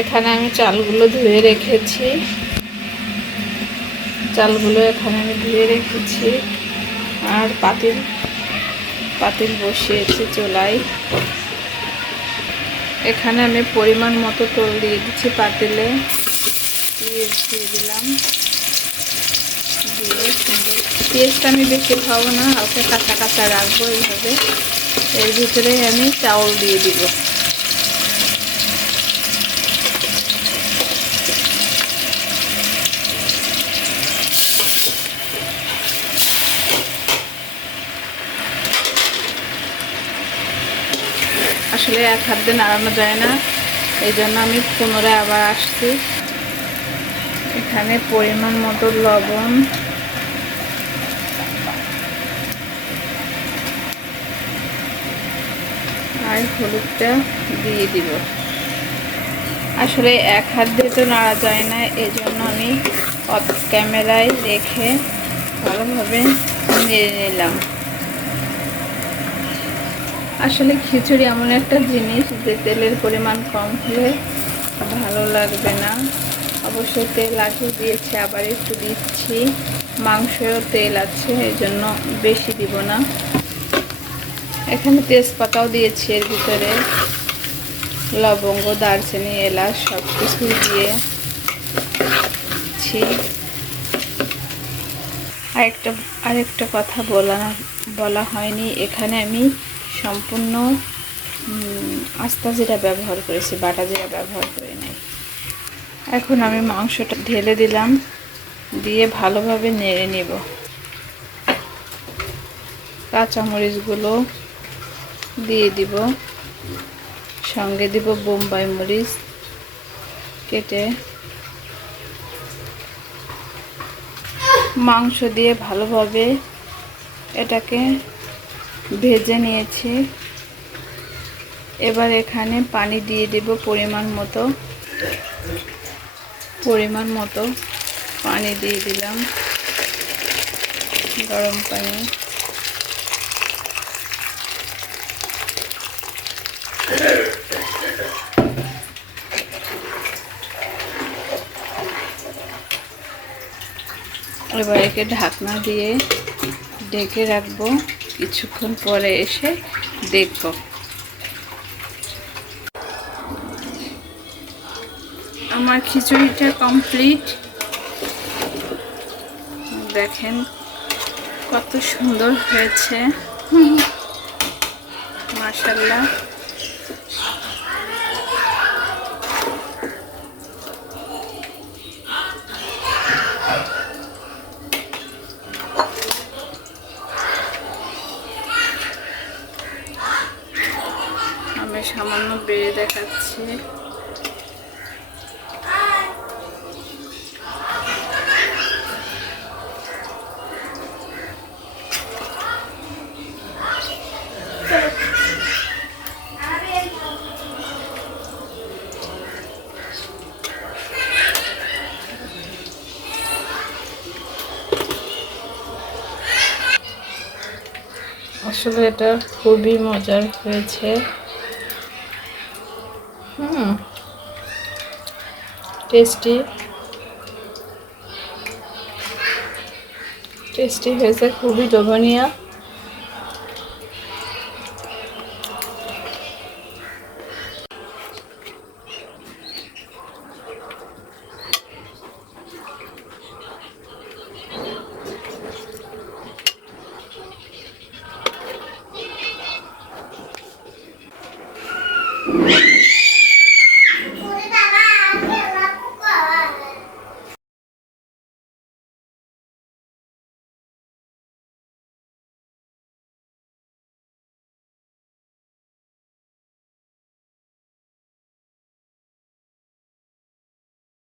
এখানে আমি চালগুলো ধুয়ে রেখেছি। চালগুলো এখানে আমি ধুয়ে রেখেছি আর পাতিল বসিয়েছি চুলায়। এখানে আমি পরিমাণ মতো তেল দিয়ে দিচ্ছি পাতিলে, দিয়ে দিলাম। দিয়ে সুন্দর, পেঁয়াজটা আমি বেশি খাবো না, হালকা কাঁচা কাঁচা রাখবো এইভাবে। এর ভিতরে আমি চাউল দিয়ে দিব। আসলে এক হাত দিয়ে নাড়ানো যায় না, এই জন্য আমি পুনরায় আবার আসছি। এখানে পরিমাণ মতো লবণ, আর হলুদটা দিয়ে দিব। আসলে এক হাত দিয়ে তো নাড়া যায় না, এই জন্য আমি অফ ক্যামেরায় রেখে ভালোভাবে নেড়ে নিলাম। আসলে খিচুড়ি এমন একটা জিনিস যে তেলের পরিমাণ কম হলে ভালো লাগবে না। অবশ্যই তেল আগে দিয়েছি, আবার একটু দিচ্ছি। মাংসেও তেল আছে, এই জন্য বেশি দিব না। এখানে তেজপাতাও দিয়েছি এর ভিতরে, লবঙ্গ, দারচিনি, এলাচ সব কিছু দিয়েছি। আরেকটা কথা বলা হয়নি, এখানে আমি সম্পূর্ণ আস্তা জিরা ব্যবহার করেছি, বাটা জিরা ব্যবহার করি নাই। এখন আমি মাংসটা ঢেলে দিলাম, দিয়ে ভালোভাবে নেড়ে নেব। কাঁচামরিচগুলো দিয়ে দিব, সঙ্গে দিব বোম্বাই মরিচ কেটে। মাংস দিয়ে ভালোভাবে এটাকে ভেজে নিয়েছি। এবার এখানে পানি দিয়ে দেব পরিমাণ মতো পানি দিয়ে দিলাম, গরম পানি। এবার একে ঢাকনা দিয়ে ঢেকে রাখবো, কিছুক্ষণ পরে এসে দেখব। আমার খিচুড়িটা কমপ্লিট। দেখেন কত সুন্দর হয়েছে, মাশাআল্লাহ। আমি সামান্য বেড়ে দেখাচ্ছি। আসলে এটা খুবই মজার হয়েছে। টেস্টি হয়েছে, খুবই লোভনীয়।